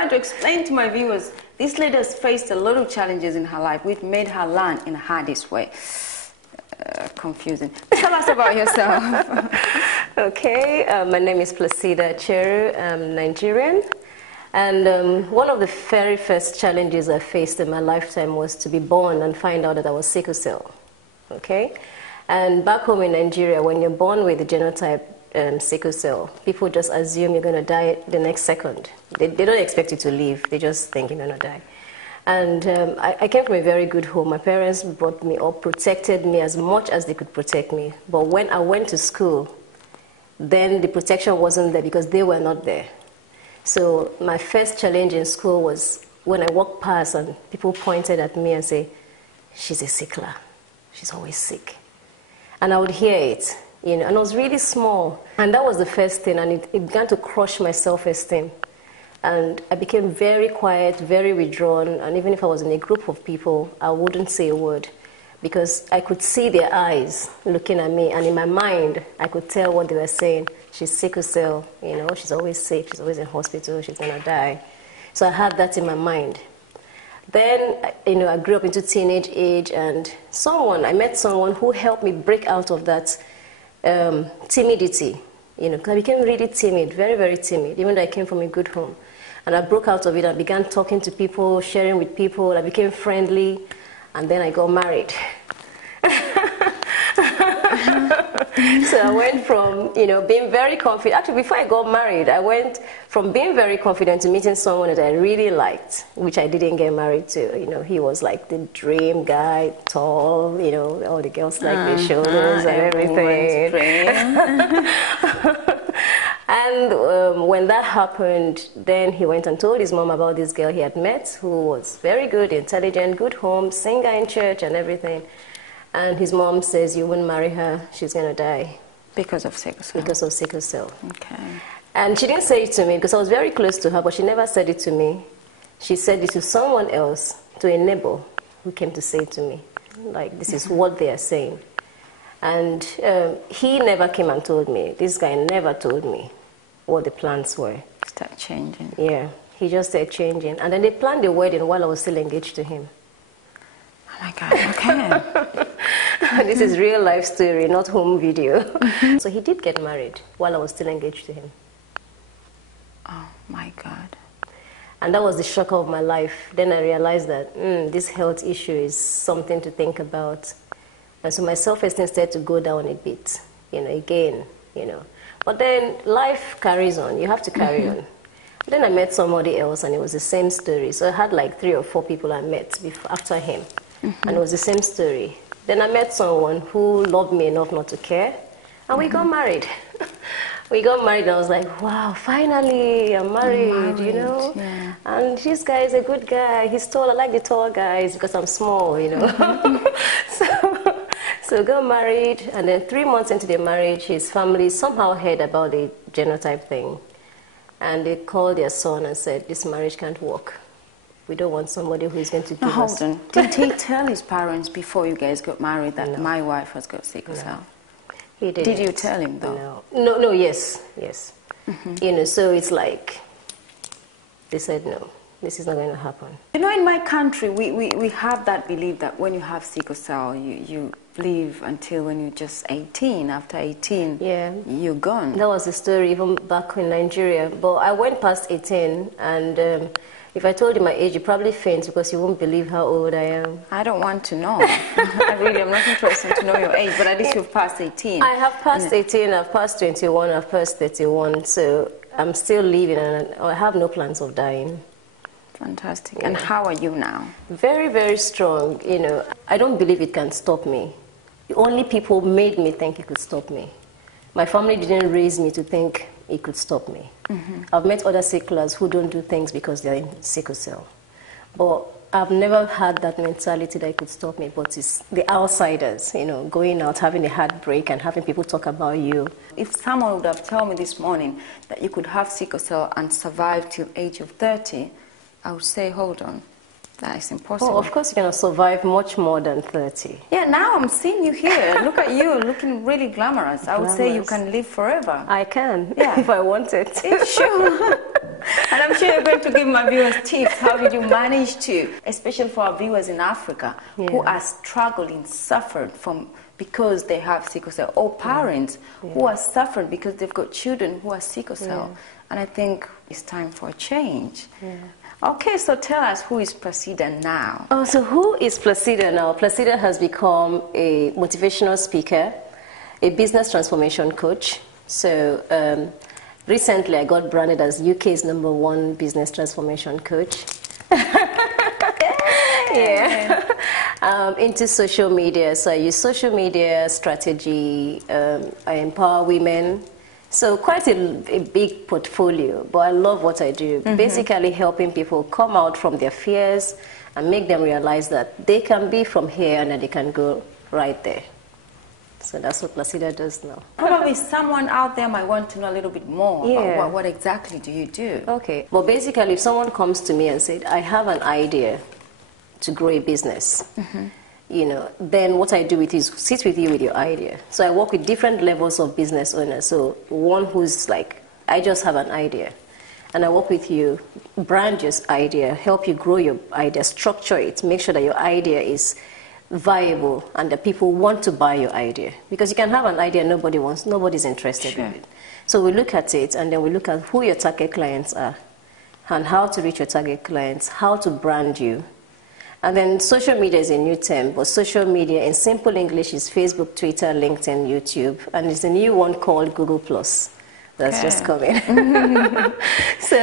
trying to explain to my viewers, this lady has faced a lot of challenges in her life, which made her learn in the hardest way. Confusing. Tell us about yourself. Okay, my name is Placida Acheru. I'm Nigerian. And one of the very first challenges I faced in my lifetime was to be born and find out that I was sickle cell. Okay? And back home in Nigeria, when you're born with the genotype sickle cell, people just assume you're going to die the next second. They don't expect you to live. They just think you're going to die. And I came from a very good home. My parents brought me up, protected me as much as they could protect me. But when I went to school, then the protection wasn't there because they were not there. So my first challenge in school was when I walked past and people pointed at me and say, she's a sickler. She's always sick. And I would hear it, you know, and I was really small. And that was the first thing, and it began to crush my self-esteem. And I became very quiet, very withdrawn, and even if I was in a group of people, I wouldn't say a word because I could see their eyes looking at me, and in my mind, I could tell what they were saying. She's sickle cell, you know, she's always sick, she's always in hospital, she's gonna die. So I had that in my mind. Then, you know, I grew up into teenage age, and I met someone who helped me break out of that timidity, you know, because I became really timid, very, very timid, even though I came from a good home. And I broke out of it. I began talking to people, sharing with people. I became friendly, and then I got married. So I went from, you know, being very confident. Actually, before I got married, I went from being very confident to meeting someone that I really liked, which I didn't get married to. You know, he was like the dream guy, tall, you know, all the girls like their shoulders and everything. And when that happened, then he went and told his mom about this girl he had met, who was very good, intelligent, good home, singer in church and everything. And his mom says, you wouldn't marry her, she's going to die. Because of sickle cell? Because of sickle cell. Okay. And she didn't say it to me because I was very close to her, but she never said it to me. She said it to someone else, to a neighbor who came to say it to me. Like, this is what they are saying. And he never came and told me. This guy never told me what the plans were. Start changing. Yeah, he just said changing. And then they planned the wedding while I was still engaged to him. Oh my God, okay. This is real life story, not home video. So he did get married while I was still engaged to him. Oh my God. And that was the shock of my life. Then I realized that this health issue is something to think about. And so my self-esteem started to go down a bit, you know, again, you know. But then life carries on. You have to carry on. Then I met somebody else, and it was the same story. So I had like 3 or 4 people I met after him. And it was the same story. Then I met someone who loved me enough not to care, and we got married. We got married, and I was like, wow, finally, I'm married, you know? Yeah. And this guy is a good guy. He's tall. I like the tall guys because I'm small, you know? So got married, and then 3 months into the marriage, his family somehow heard about the genotype thing. And they called their son and said, this marriage can't work. We don't want somebody who is going to give us... Hold on. Did he tell his parents before you guys got married that my wife has got sickle cell? He didn't. Did you tell him though? No, yes. You know, so it's like, they said no, this is not going to happen. You know, in my country, we have that belief that when you have sickle cell, you live until when you're just 18. After 18, you're gone. That was the story even back in Nigeria. But I went past 18, and if I told you my age, you probably faint because you won't believe how old I am. I don't want to know. I really am not interested to know your age, but at least you've passed 18. I have passed 18, I've passed 21, I've passed 31, so I'm still living, and I have no plans of dying. Fantastic. Yeah. And how are you now? Very, very strong. You know, I don't believe it can stop me. The only people made me think it could stop me. My family didn't raise me to think it could stop me. I've met other sicklers who don't do things because they're in sickle cell. But I've never had that mentality that it could stop me. But it's the outsiders, you know, going out, having a heartbreak and having people talk about you. If someone would have told me this morning that you could have sickle cell and survive till age of 30, I would say, hold on. That is impossible. Oh, of course you're going to survive much more than 30. Yeah, now I'm seeing you here. Look at you, looking really glamorous. I would say you can live forever. I can, yeah. if I wanted. Sure. And I'm sure you're going to give my viewers tips. How did you manage to, especially for our viewers in Africa who are struggling, suffering because they have sickle cell, or parents who are suffering because they've got children who are sickle cell. And I think it's time for a change. Okay, so tell us, who is Placida now? Oh, so who is Placida now? Placida has become a motivational speaker, a business transformation coach. So recently I got branded as UK's #1 business transformation coach. Into social media. So I use social media strategy. I empower women. So quite a big portfolio, but I love what I do. Basically helping people come out from their fears and make them realize that they can be from here and that they can go right there. So that's what Placida does now. Probably someone out there might want to know a little bit more about what exactly do you do. Okay. Well, basically, if someone comes to me and said, I have an idea to grow a business, you know, then what I do with is sit with you with your idea. So I work with different levels of business owners. So one who's like, I just have an idea. And I work with you, brand your idea, help you grow your idea, structure it, make sure that your idea is viable and that people want to buy your idea. Because you can have an idea nobody's interested in it. So we look at it and then we look at who your target clients are and how to reach your target clients, how to brand you. And then social media is a new term, but social media in simple English is Facebook, Twitter, LinkedIn, YouTube, and there's a new one called Google+. That's just coming. So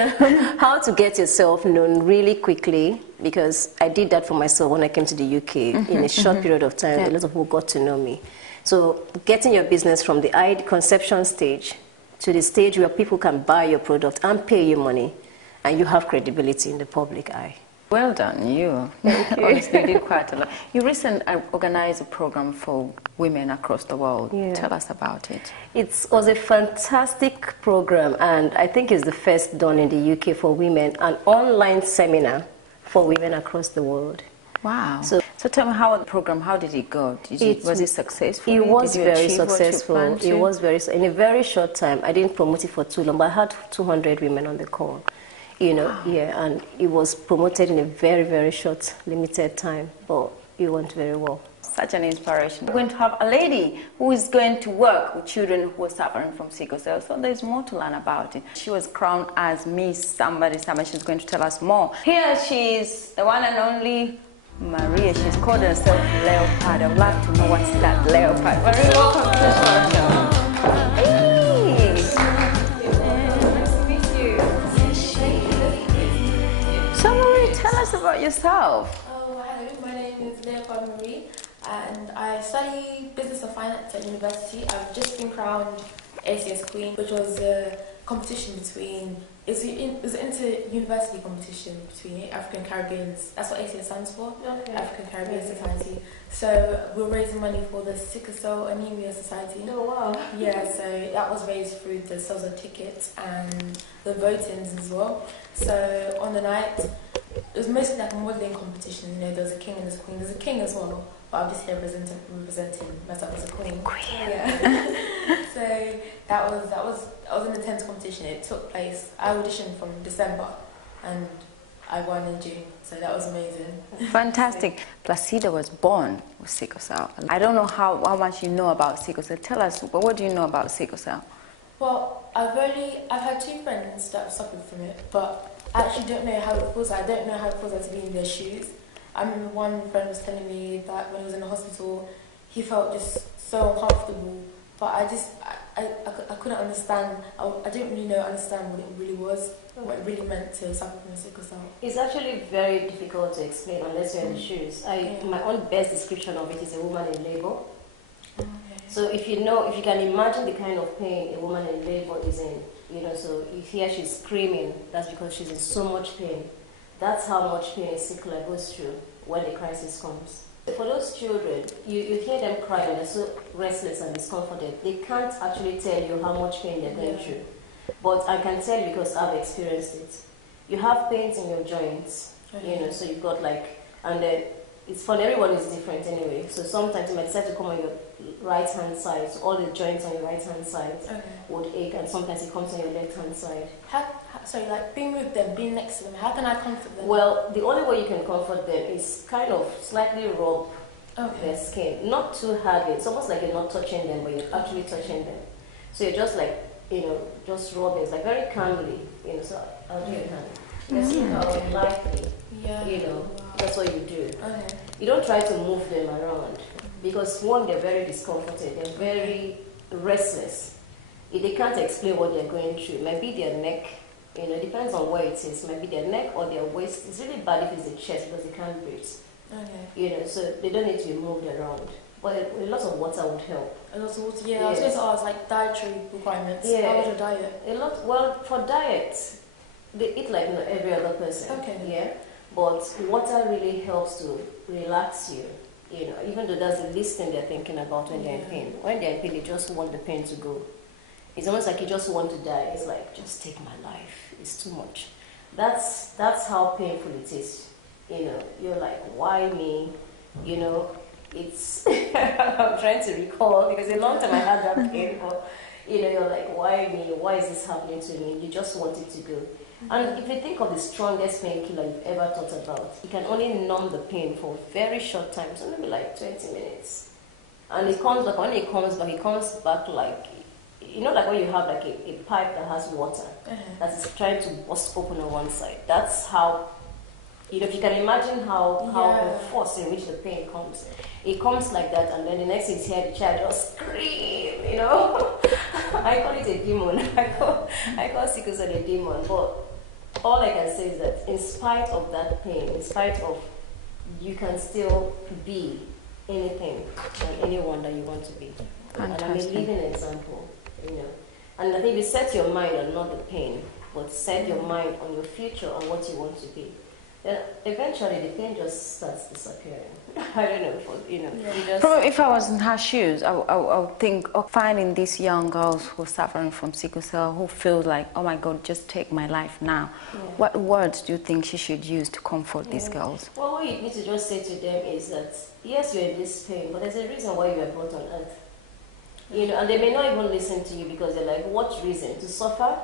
how to get yourself known really quickly, because I did that for myself when I came to the UK. In a short period of time, a lot of people got to know me. So getting your business from the conception stage to the stage where people can buy your product and pay you money, and you have credibility in the public eye. Well done, you. Honestly, you did quite a lot. You recently organized a program for women across the world. Tell us about it. It was a fantastic program, and I think it's the first done in the UK for women, an online seminar for women across the world. Wow. So tell me how did it go? Was it successful? It was very successful. It was in a very short time. I didn't promote it for too long, but I had 200 women on the call. You know, and it was promoted in a very, very short, limited time, but it went very well. Such an inspiration. We're going to have a lady who is going to work with children who are suffering from sickle cell, so there's more to learn about it. She was crowned as Miss Somebody. She's going to tell us more. Here she is, the one and only Maria. She's called herself Leopard. I'd love to know what's that Leopard. Maria, welcome to the show. Tell us about yourself. Oh, hello, my name is Leopard Marie and I study Business and Finance at university. I've just been crowned ACS Queen, which was a competition between, it was an inter-university competition between African Caribbeans, that's what ACS stands for, African Caribbean Society. So we're raising money for the Sickle Cell Anaemia Society. Oh wow. Yeah, so that was raised through the sales of tickets and the votings as well. So on the night, it was mostly like a modelling competition, you know, there was a king and there's a queen. There's a king as well, but I'm just here representing myself as a queen. Yeah. So that was an intense competition. It took place, I auditioned from December and I won in June, so that was amazing. Fantastic. Placida was born with sickle cell. I don't know how much you know about sickle cell. Tell us, what do you know about sickle cell? Well, I've had 2 friends that have suffered from it, but I actually don't know how it feels. I don't know how it feels like to be in their shoes. I remember one friend was telling me that when he was in the hospital, he felt just so uncomfortable. But I couldn't understand. I didn't really understand what it really was, what it really meant to suffer from sickle cell. It's actually very difficult to explain unless you're in the shoes. My own best description of it is a woman in labor. Okay. So if you can imagine the kind of pain a woman in labor is in, you know, so if here she's screaming, that's because she's in so much pain. That's how much pain a sickler goes through when the crisis comes. For those children, you hear them cry and they're so restless and discomforted. They can't actually tell you how much pain they're going through. But I can tell you because I've experienced it. You have pains in your joints, you know, so you've got it's funny, everyone is different anyway. So sometimes you might decide to come on your right hand side, so all the joints on your right hand side would ache, and sometimes it comes on your left hand side. sorry, like being with them, being next to them, how can I comfort them? Well, the only way you can comfort them is kind of slightly rub their skin. Not too hard. It's almost like you're not touching them, but you're actually touching them. So you're just like, just rubbing. It's like very calmly, so I'll do your hand. Just lightly, that's what you do. Okay. You don't try to move them around because one, they're very discomforted, they're very restless. If they can't explain what they're going through, maybe their neck, it depends on where it is, maybe their neck or their waist. It's really bad if it's the chest because they can't breathe. Okay. So they don't need to be moved around. But a lot of water would help. A lot of water, yeah. I was going to ask, like, dietary requirements. Yeah. How was your diet? Well, for diet, they eat like every other person. Okay. Yeah. But water really helps to relax you. Even though that's the least thing they're thinking about when they're in pain. When they're in pain, they just want the pain to go. It's almost like you just want to die. It's like, just take my life. It's too much. That's how painful it is. You're like, why me? It's I'm trying to recall because a long time I had that pain. But, you're like, why me? Why is this happening to me? You just want it to go. And if you think of the strongest painkiller you've ever thought about, it can only numb the pain for a very short time, so maybe like 20 minutes. And it comes back, when it comes back like, like when you have like a pipe that has water that is trying to burst open on one side. That's how, if you can imagine how the force in which the pain comes. It comes like that, and then the next thing is hear the child just scream, I call it a demon. I call sickle cell a demon, but all I can say is that in spite of that pain, in spite of, you can still be anything and anyone that you want to be. Fantastic. And I'm a living example, And I think you set your mind on not the pain, but set your mind on your future, on what you want to be. Then eventually the pain just starts disappearing. I don't know, Probably if I was in her shoes, I would think of finding these young girls who are suffering from sickle cell, who feel like, oh my God, just take my life now. Yeah. What words do you think she should use to comfort these girls? Well, what you need to just say to them is that, yes, you're in this pain, but there's a reason why you were brought on earth. And they may not even listen to you because they're like, what reason? To suffer?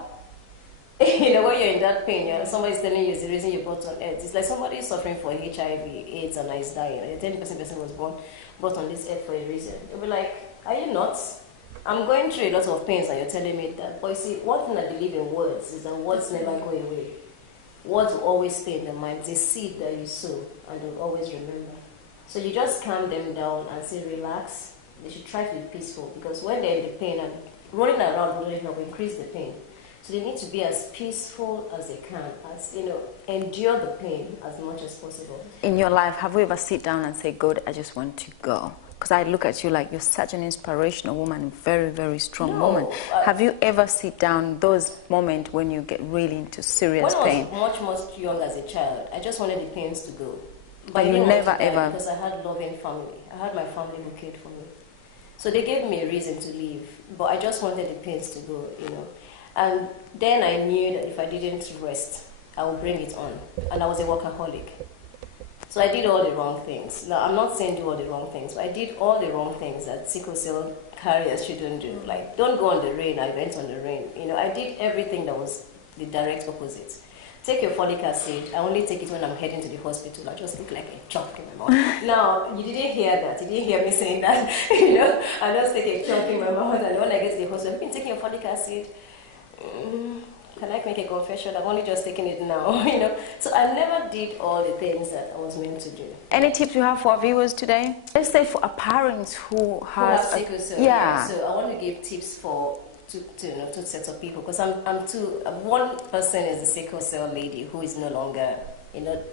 When you're in that pain, somebody's telling you it's the reason you're brought on earth. It's like somebody is suffering for HIV, AIDS, and is dying. And the 10% person was brought on this earth for a reason. You'll be like, are you nuts? I'm going through a lot of pains and you're telling me that. But you see, one thing I believe in words is that words never go away. Words will always stay in the mind. It's a seed that you sow and they'll always remember. So you just calm them down and say, relax. They should try to be peaceful because when they're in the pain and rolling around will increase the pain. So they need to be as peaceful as they can, as endure the pain as much as possible. In your life, have you ever sit down and say, God, I just want to go? Because I look at you like you're such an inspirational woman, very, very strong woman. Have you ever sit down those moments when you get really into serious pain? When I was much young as a child, I just wanted the pains to go. But you never ever... Because I had loving family. I had my family who cared for me. So they gave me a reason to leave. But I just wanted the pains to go, And then I knew that if I didn't rest, I would bring it on. And I was a workaholic. So I did all the wrong things. Now, I'm not saying do all the wrong things, but I did all the wrong things that sickle cell carriers shouldn't do. Like, don't go on the rain. I went on the rain. I did everything that was the direct opposite. Take your folic acid. I only take it when I'm heading to the hospital. I just look like a chunk in my mouth. Now, you didn't hear that. You didn't hear me saying that. I just take a chunk in my mouth, and when I get to the hospital, I've been taking your folic acid. Can I make a confession? I've only just taken it now, So I never did all the things that I was meant to do. Any tips you have for our viewers today? Let's say for our parents who have sickle cell. Yeah. So I want to give tips for two sets of people because one person is the sickle cell lady who is no longer,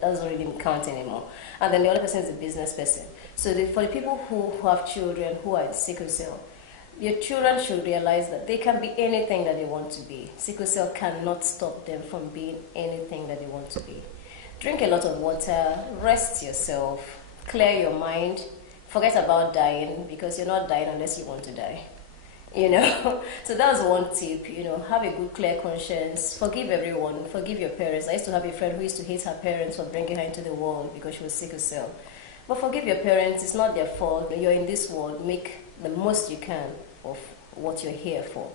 doesn't really count anymore, and then the other person is a business person. So for the people who have children who are sickle cell. Your children should realize that they can be anything that they want to be. Sickle cell cannot stop them from being anything that they want to be. Drink a lot of water, rest yourself, clear your mind, forget about dying because you're not dying unless you want to die. So that's one tip, have a good clear conscience, forgive everyone, forgive your parents. I used to have a friend who used to hate her parents for bringing her into the world because she was sickle cell. But forgive your parents, it's not their fault. You're in this world, make the most you can of what you're here for.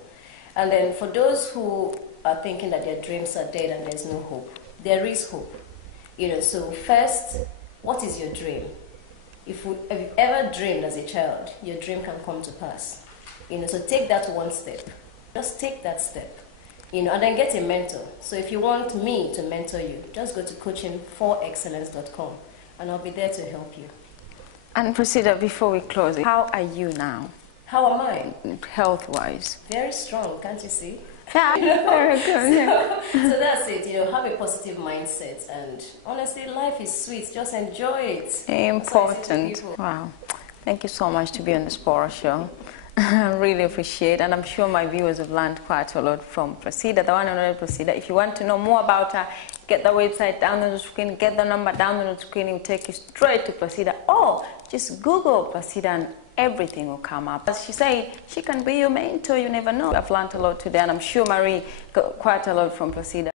And then for those who are thinking that their dreams are dead and there's no hope. There is hope. So first, what is your dream? If you've ever dreamed as a child, your dream can come to pass. So take that one step. Just take that step. And then get a mentor. So if you want me to mentor you, just go to coaching4excellence.com and I'll be there to help you. And Placida, before we close, how are you now? How am I? Health-wise. Very strong, can't you see? Yeah, very good. Yeah. So that's it, have a positive mindset, and honestly, life is sweet, just enjoy it. Important. Wow. Thank you so much to be on the Sporah show. I really appreciate it, and I'm sure my viewers have learned quite a lot from Placida, the one and only Placida. If you want to know more about her, get the website down on the screen, get the number down on the screen, it will take you straight to Placida. Or just Google Placida and everything will come up. As she say, she can be your mentor, you never know. I've learned a lot today, and I'm sure Marie got quite a lot from Placida.